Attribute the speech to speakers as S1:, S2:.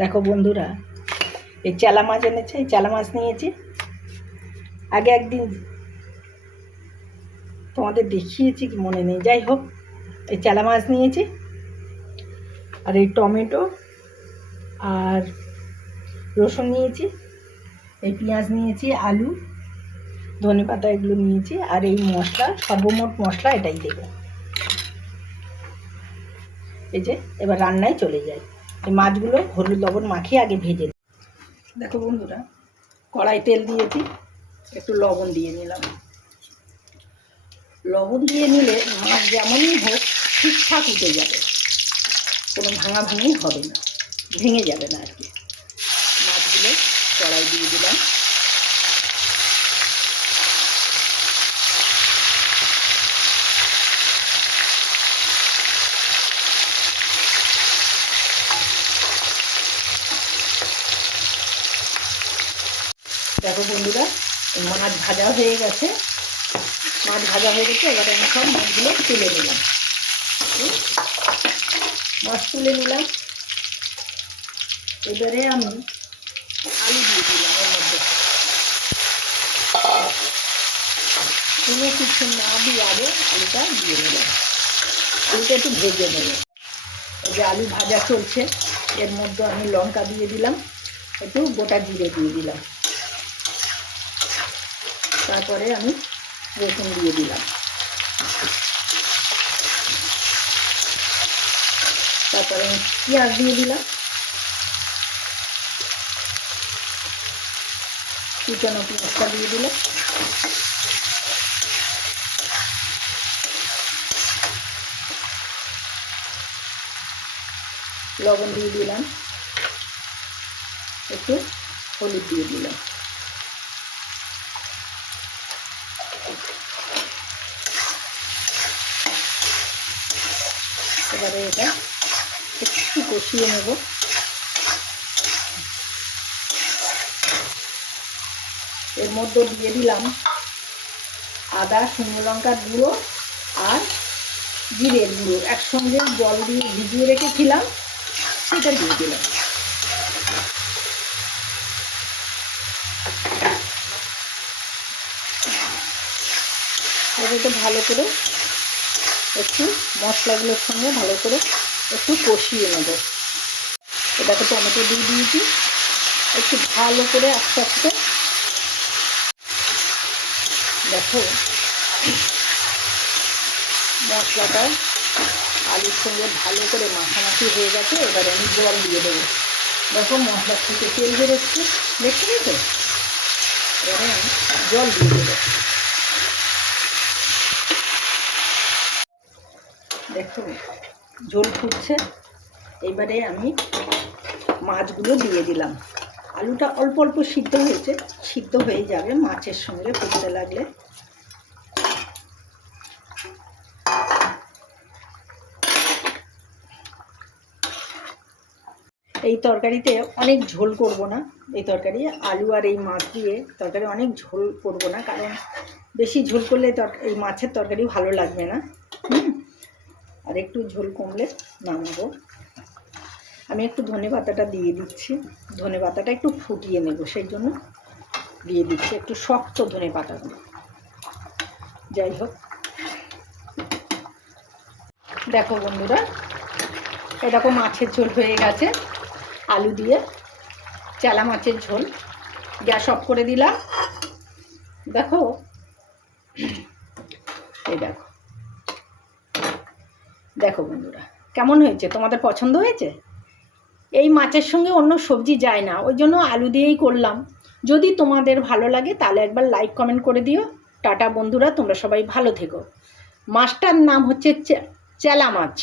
S1: দেখো বন্ধুরা, এই চেলা মাছ এনেছে, এই চেলা মাছ নিয়েছি। আগে একদিন তোমাদের দেখিয়েছি, কি মনে নেই। যাই হোক, এই চেলা মাছ নিয়েছি, আর এই টমেটো, আর রসুন নিয়েছি, এই পেঁয়াজ নিয়েছি, আলু, ধনে পাতা এগুলো নিয়েছি, আর এই মশলা, সর্বমোট মশলা এটাই দেবো। এই যে, এবার রান্নায় চলে যাই। এই মাছগুলো হলুদ লবণ মাখিয়ে আগে ভেজে। দেখো বন্ধুরা, কড়াই তেল দিয়েছি, একটু লবণ দিয়ে নিলাম। লবণ দিয়ে নিলে মাছ যেমনই হোক ঠিকঠাক উঠে যাবে, কোনো ভাঙা ভাঙি হবে না, ভেঙে যাবে না আর কি। মাছগুলো কড়াই দিয়ে দিলাম। দেখো বন্ধুরা মাছ ভাজা হয়ে গেছে। মাছ ভাজা হয়ে গেছে, এবারে আমি সব মাছগুলো তুলে নিলাম। মাছ তুলে নিলাম। এবারে আমি আলু দিয়ে দিলাম এর মধ্যে। কোনো কিছু না দিয়ে আগে আলুটা দিয়ে নিলাম আলুটা একটু ভেজে নেব। এই যে আলু ভাজা চলছে, এর মধ্যে আমি লঙ্কা দিয়ে দিলাম। একটু গোটা জিরে দিয়ে দিলাম। তারপরে আমি রসুন দিয়ে দিলাম। তারপরে পেঁয়াজ দিয়ে দিলাম। কুচানো পেঁয়াজটা দিয়ে দিলাম। লবণ দিয়ে দিলাম। একটু হলুদ দিয়ে দিলাম। এবারে এটা। একটু কষিয়ে নেব। এর মধ্যে দিয়ে দিলাম আদা, শুকনো লঙ্কার গুঁড়ো আর জিরের গুঁড়ো। একসঙ্গে জল দিয়ে ভিজিয়ে রেখেছিলাম, সেটা দিয়ে দিলাম। ভালো করে একটু মশলাগুলোর সঙ্গে ভালো করে একটু কষিয়ে নেব। এটাকে টমেটো দিয়ে দিয়েছি। একটু ভালো করে আস্তে আস্তে দেখো, মশলাটা আলুর সঙ্গে ভালো করে মাখামাখি হয়ে গেছে, এবারে আমি জল দিয়ে দেবো। দেখো মশলার থেকে তেল বেরোচ্ছে, দেখতে পেয়েছ? এবারে জল দিয়ে দেবো দেখো ঝোল ফুটছে। এবারে আমি মাছগুলো দিয়ে দিলাম। আলুটা অল্প অল্প সিদ্ধ হয়েছে। সিদ্ধ হয়ে যাবে মাছের সঙ্গে ফুটতে লাগলে। এই তরকারিতে অনেক ঝোল করব না। এই তরকারি, আলু আর এই মাছ দিয়ে তরকারি অনেক ঝোল করব না, কারণ বেশি ঝোল করলে এই মাছের তরকারি ভালো লাগবে না। আর একটু ঝোল কমলে নামাবো। আমি একটু ধনে পাতাটা দিয়ে দিচ্ছি। ধনে পাতাটা একটু ফুটিয়ে নেব, সেই জন্য দিয়ে দিচ্ছি একটু শক্ত ধনে পাতাগুলো। যাই হোক। দেখো বন্ধুরা, এরকম মাছের ঝোল হয়ে গেছে। আলু দিয়ে চালা মাছের ঝোল। গ্যাস অফ করে দিলাম। দেখো, এই দেখো। দেখো বন্ধুরা, কেমন হয়েছে? তোমাদের পছন্দ হয়েছে? এই মাছের সঙ্গে অন্য সবজি যায় না, ওই জন্য আলু দিয়েই করলাম। যদি তোমাদের ভালো লাগে, তাহলে একবার লাইক কমেন্ট করে দিও। টাটা বন্ধুরা, তোমরা সবাই ভালো থেকো। মাছটার নাম হচ্ছে চেলা মাছ।